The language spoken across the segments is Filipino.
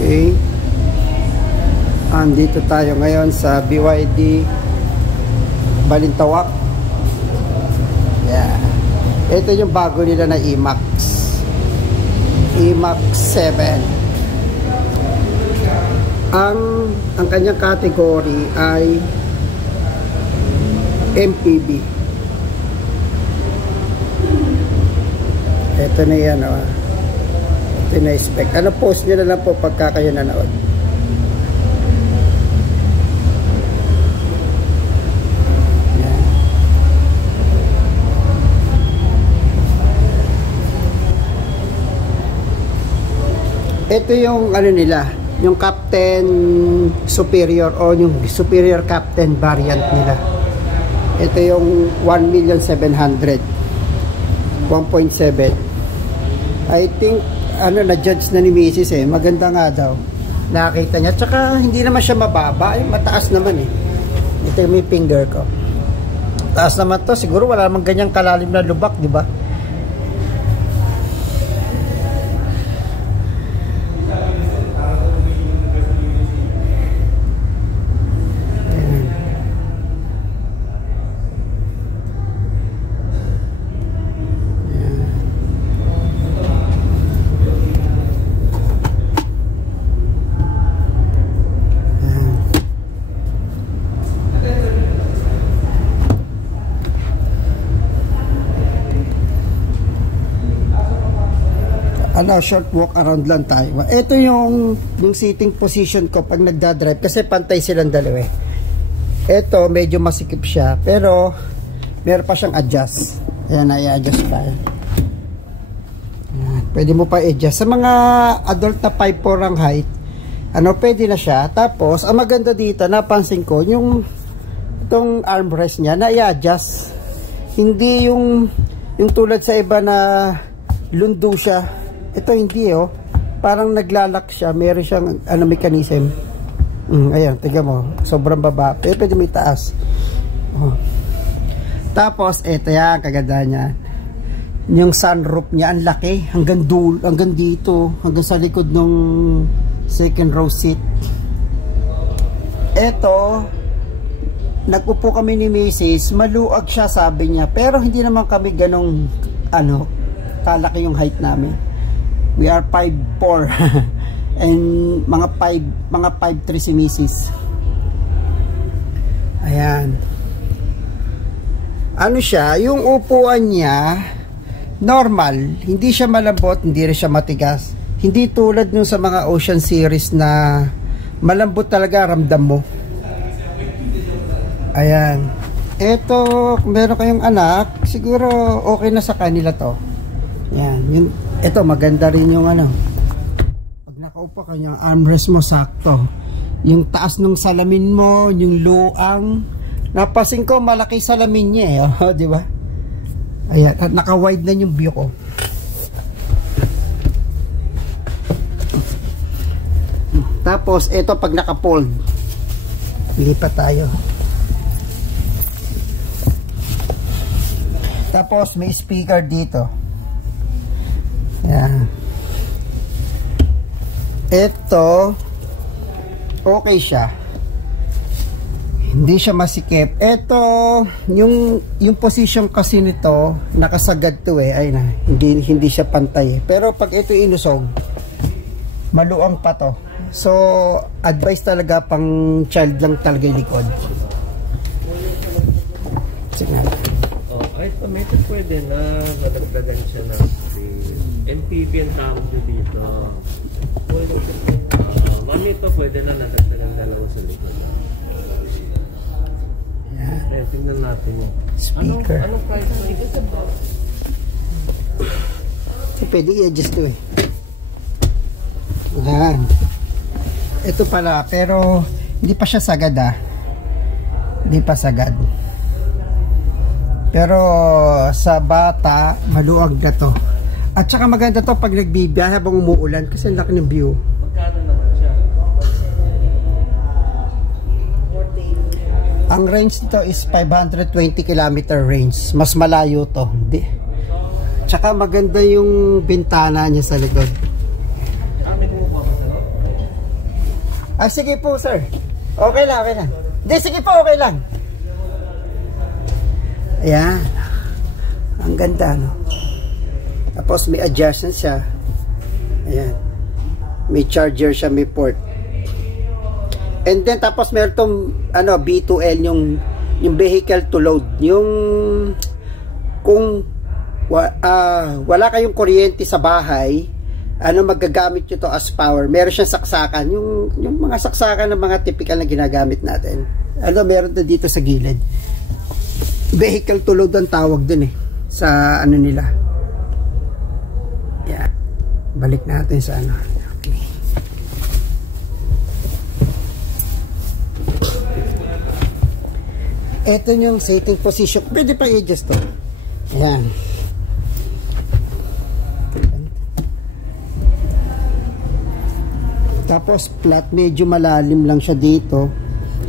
Okay. Andito tayo ngayon sa BYD Balintawak. Yeah. Ito yung bago nila na E-Max. E-Max 7. Ang kanyang category ay MPV. Ito na yan, oh. Ito na spec. Ano, post nyo na lang po pagka kayo nanood. Yan. Ito yung ano nila, yung Captain Superior o yung Superior Captain variant nila. Ito yung 1,700,000 1.7. I think ano, na-judge na ni Mrs. eh. Maganda nga daw. Nakita niya. Tsaka hindi naman siya mababa. Ay, mataas naman eh. Ito yung may finger ko. Taas naman to. Siguro wala namang ganyang kalalim na lubak, di ba? Ano, short walk around lang tayo. Ito yung seating position ko pag nagdadrive kasi pantay silang dalawa. Ito medyo masikip siya pero meron pa siyang adjust. Ayan, i-adjust pa. Ayan, pwede mo pa i-adjust. Sa mga adult na 5'4" ang height, ano, pwede na siya. Tapos, ang maganda dito, napansin ko, itong armrest niya na i-adjust. Hindi yung tulad sa iba na lundo siya. Ito hindi, oh. Parang naglalak siya. Meron siyang ano, mechanism. Ayan, tignan mo. Sobrang baba. Pero pwede may taas. Oh. Tapos, ito yan. Kaganda niya. Yung sunroof niya, ang laki. Hanggang dito. Hanggang sa likod ng second row seat. Ito, nag-upo kami ni Mrs. Maluag siya, sabi niya. Pero hindi naman kami ganong, ano, kalaki yung height namin. We are 5'4" and mga 5'3" si Mrs. Ayan. Ano siya, yung upuan niya normal, hindi siya malambot, hindi rin siya matigas. Hindi tulad nung sa mga Ocean series na malambot talaga, ramdam mo. Ayan. Ito, kung meron kayong anak, siguro okay na sa kanila to. Ayan, ito maganda rin yung ano, pag nakaupo ka, yung armrest mo sakto, yung taas ng salamin mo, yung luang, napasin ko malaki salamin niya eh, oh, di ba? Ayan, at naka-wide na yung view ko. Tapos ito pag naka-fold, lipat tayo. Tapos may speaker dito. Yan. Ito okay siya. Hindi siya masikip. Ito yung position kasi nito nakasagad to eh. Ay na, hindi siya pantay eh. Pero pag ito inusog, maluang pa to. So advice talaga pang child lang talaga yung likod. Sige. Oh, ay ito pwede na nadagdagan siya na MPV ang tawag dito. Mami ito pwede na nadagdagan dalawa sa likod. Yan. Ayan, tingnan natin yun. Speaker. Anong price na ito sa box? Pwede i-adjust to eh. Yan. Ito pala, pero hindi pa siya sagad ah. Hindi pa sagad. Pero sa bata, maluwag na to. At saka maganda to pag nagbibiyahe habang umuulan kasi ang laki ng view. Magkano naman siya? Ang range nito is 520 km range. Mas malayo to. Tsaka maganda yung bintana niya sa likod. Sige po, sir. Okay lang, okay lang. Hindi, sige po, okay lang. Ayan. Ang ganda, no? Tapos may adjustment siya. Ayan. May charger siya, may port. And then tapos meron tong B2L, yung vehicle to load. Yung kung wala kayong kuryente sa bahay, magagamit nyo to as power. Meron siyang saksakan, yung mga saksakan ng mga typical na ginagamit natin. Meron to dito sa gilid. Vehicle to load ang tawag dun sa nila. Yeah. Balik natin sa okay. Ito yung setting position. Pwede pa i-adjust to. Ayan. Tapos flat, medyo malalim lang siya dito.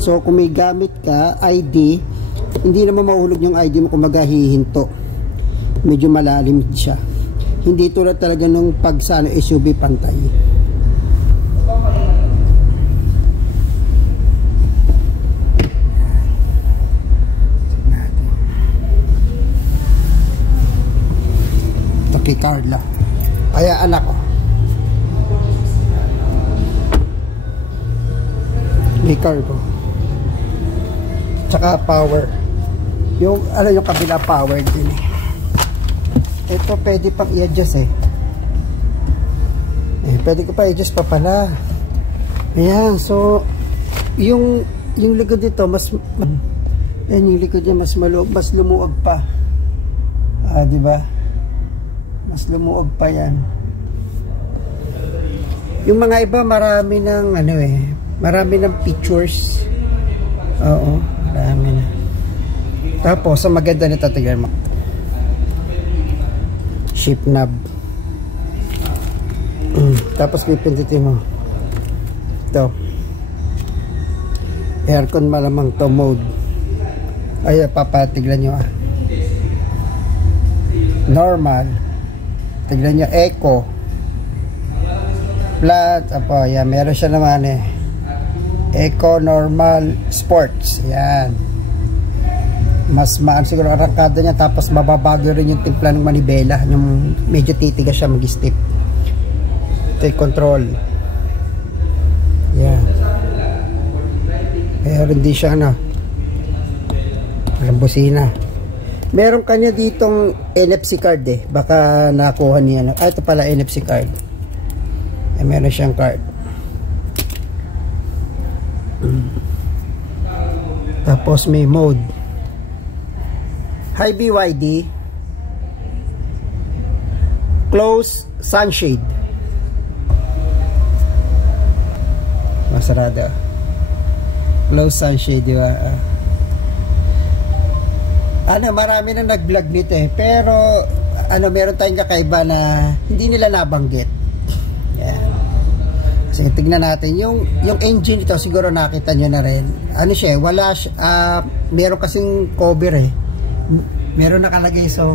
So kung may gamit ka ID, hindi naman mahulog yung ID mo kung maghahihinto. Medyo malalim siya. Hindi tulad talaga nung pag sa SUV pantay. Ito kay Carla. Kaya anak ko. May cargo. Tsaka power. Yung kabila power din Ito pwede pang i-adjust pwede ko pa i-adjust pa pala. Ayan, so yung likod dito yung likod niya mas lumuwag pa. Di ba? Mas lumuwag pa yan. Yung mga iba marami ng marami ng pictures. Oo, marami na. Tapos ang maganda nito, tignan mo. Shift knob. Tapos pipindutin mo. Ito. Aircon malamang to mode. Ay, papatiglan nyo Normal. Tignan nyo, eco. Flat. Yan, meron siya naman Eco, normal, sports. Yan. Mas siguro arangkada niya, tapos mababago rin yung timpla ng manibela, yung medyo titigas siya mag-step. Take control. Yan. Meron din siya walang busina. Meron kanya ditong NFC card baka nakuha niya ito pala NFC card. Meron siyang card. Tapos may mode high BYD, close sunshade, masarada, close sunshade, di ba? Marami na nag-vlog nito pero meron tayong kakaiba na hindi nila nabanggit. Yan. Kasi tignan natin yung engine ito, siguro nakita nyo na rin. Wala meron kasing cover meron nakalagay, so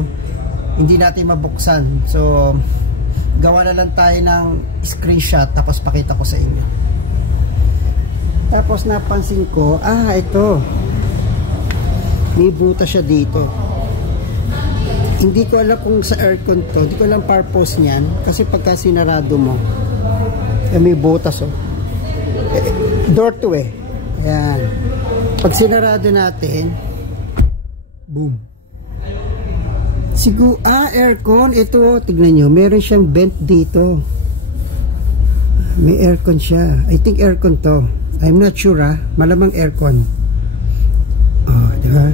hindi natin mabuksan. So gawa na lang tayo ng screenshot tapos pakita ko sa inyo. Tapos napansin ko, ito may butas siya dito. Hindi ko alam kung sa aircon to, hindi ko alam purpose niyan, kasi pagka sinarado mo may butas door to ayan, pag sinarado natin, boom, siguro aircon. Ito, tignan nyo, meron siyang vent dito, may aircon siya. I think aircon to, I'm not sure malamang aircon. Diba?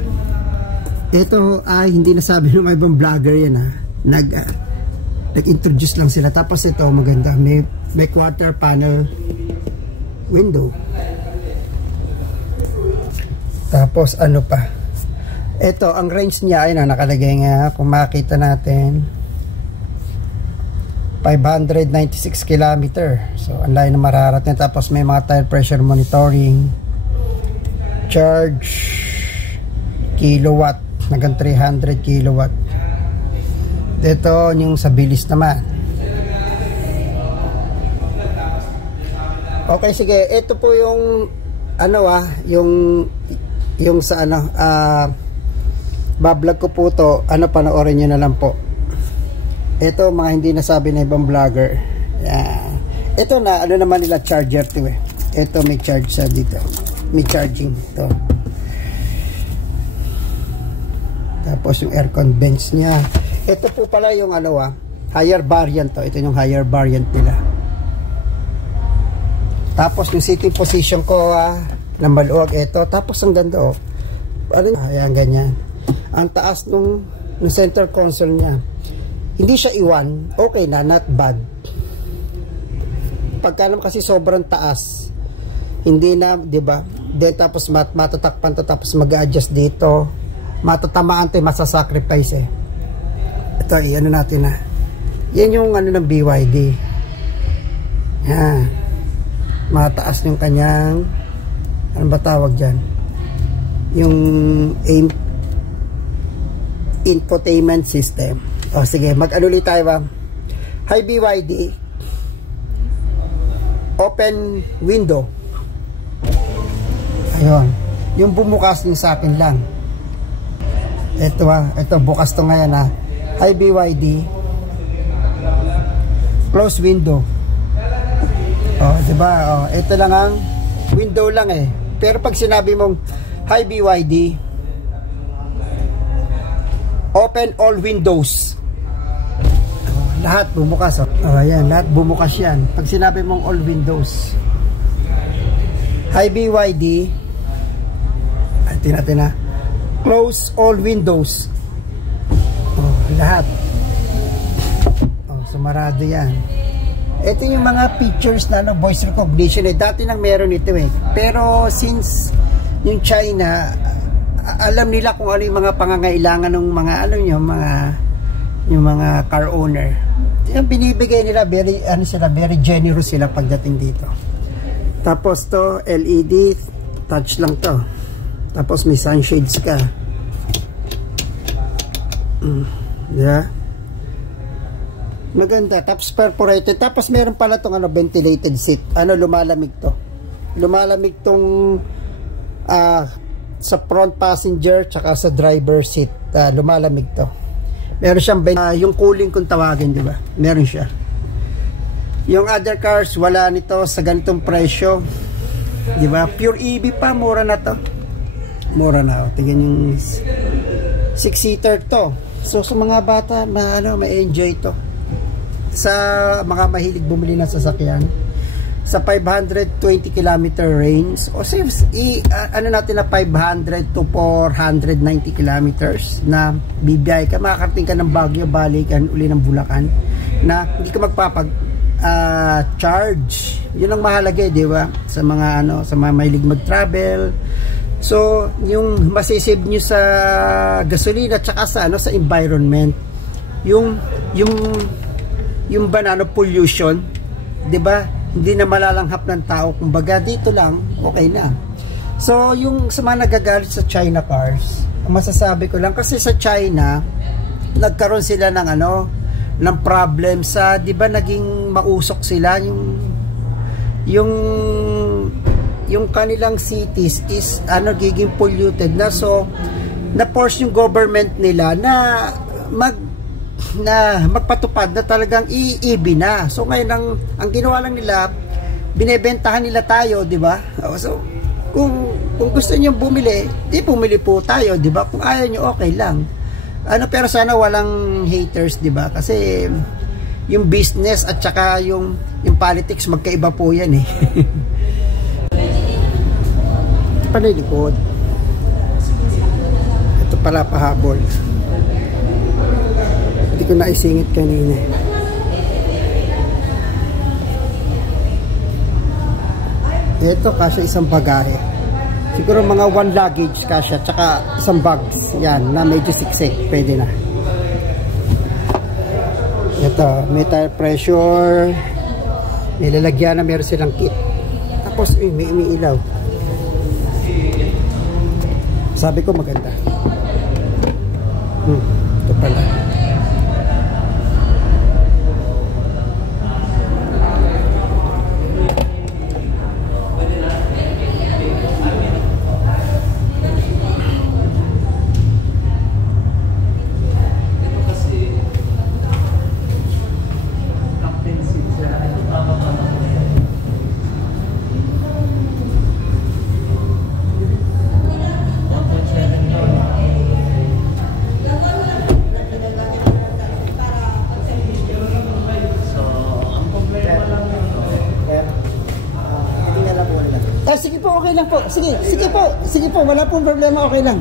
Ito hindi nasabi ng ibang vlogger yan nag-introduce lang sila. Tapos ito maganda, may quarter panel window. Tapos pa, ito ang range niya ay nakalagay nga, kung makita natin, 596 km. So ang layo na mararating. Tapos may mga tire pressure monitoring, charge kilowatt hanggang 300 kilowatt. Ito yung sa bilis naman. Okay, sige. Ito po yung ano yung sa ano bablog ko po to. Panoorin nyo na lang po. Ito mga hindi nasabi na ibang vlogger. Yan. Ito na naman nila charger to eh. Ito may charge sa dito. May charging to. Tapos yung aircon bench niya. Ito po pala yung higher variant to. Ito yung higher variant nila. Tapos yung sitting position ko ng maluwag ito. Tapos ang ganda ayan ganyan. Ang taas nung center console niya. Hindi siya iwan. Okay na, not bad. Pagka naman kasi sobrang taas, hindi na, 'di ba? Then tapos matatakpan to, tapos mag-adjust dito. Matatamaan 'to, masasacrifice eh. Ito, natin na. Yan yung ng BYD. Yan. Mataas yung kanyang ano ba tawag dyan? Yung infotainment system. Sige, mag-ulit tayo ba? Hi BYD. Open window. Ayun. Yung bumukas yung sa akin lang. Ito bukas to ngayon Hi BYD. Close window. Diba? Ito lang ang window lang eh. Pero pag sinabi mong Hi BYD, open all windows. Lahat bumukas. Ayan, lahat bumukas yan. Pag sinabi mong all windows. Hi BYD. Natin close all windows. Lahat. Sumarado yan. Ito yung mga features na voice recognition dati nang meron ito eh. Pero since yung China, alam nila kung ano yung mga pangangailangan ng mga yung mga car owner. Yung binibigay nila very generous sila pagdating dito. Tapos to LED touch lang to. Tapos may sunshades ka. Yeah. Maganda. Tapos perforated. Tapos meron pala tong ventilated seat. Lumalamig to. Lumalamig tong sa front passenger tsaka sa driver seat. Lumalamig to. Meron siyang yung cooling kung tawagin, di ba? Meron siya. Yung other cars, wala nito sa ganitong presyo. Di ba? Pure EV pa, mura na to. Mura na. Tingnan yung 6-seater to. So sa mga bata, may enjoy to. Sa mga mahilig bumili ng sasakyan, sa 520 km range, o natin na 500 to 490 kilometers na bibiyay ka, makakarating ka ng Baguio, balikan uli ng Bulacan, na hindi ka charge. Yun ang mahalaga, di ba? Sa mga sa mga mahilig mag-travel. So, yung masisave nyo sa gasolina at saka sa environment. Yung pollution, 'di ba? Hindi na malalanghap ng tao, kumbaga dito lang okay na. So, yung sa mga nagagalit sa China cars, masasabi ko lang kasi sa China nagkaroon sila ng ng problem sa, 'di ba, naging mausok sila yung kanilang cities is giging polluted na, so na-force yung government nila na magpatupad na talagang EV na. So ngayon ang ginawa lang nila, binebentahan nila tayo, di ba? So kung gusto niyo bumili, bumili po tayo, di ba? Kung ayaw niyo, okay lang. Pero sana walang haters, di ba? Kasi yung business at saka yung politics magkaiba po yan eh. Panilikod. Ito pala pahabol. Hindi ko naisingit kanina. Ito kasya isang bagahe. Siguro mga 1 luggage kasya, tsaka isang bags. Yan, na medyo siksik. Pwede na. Ito, may tire pressure. May lalagyan na, meron silang kit. Tapos, may ilaw. Sabi ko maganda. Ito pala. Sige po, okay lang po. Sige po, wala pong problema, okay lang.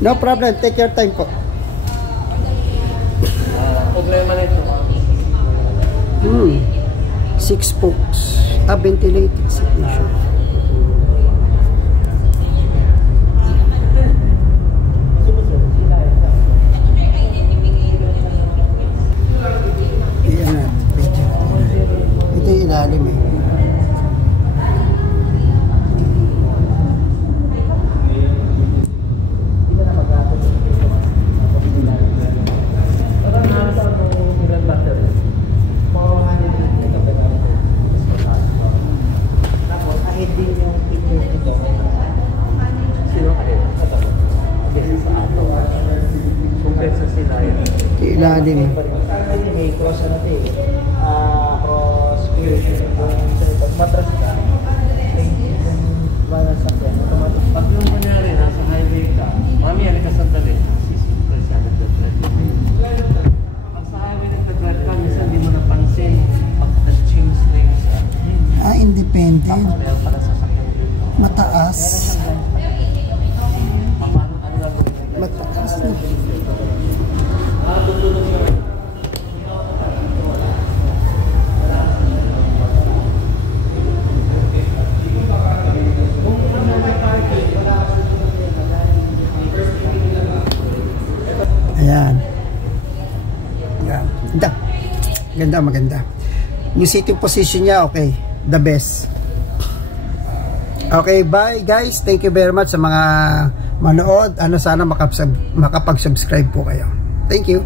No problem, take your time po. Problema nito. 6 spokes. Ventilated signature. Ayan na, ito yung ilalim eh. Ilalim. May cross na natin. Cross matras ka. Pag yung kunyari, nasa highway ka, mami, alika sandali. Pag sa highway nagtaglat ka, minsan di mo napansin. Pag nag-change na yung sa... Independent. Kaya pala sasakyan dito. Mataas. Paano ang gagawin? Mataas na. Ayan. Ganda, maganda. Yung sitting position niya, okay. The best. Okay, bye guys. Thank you very much sa mga manood. Sana makapag-subscribe po kayo. Thank you.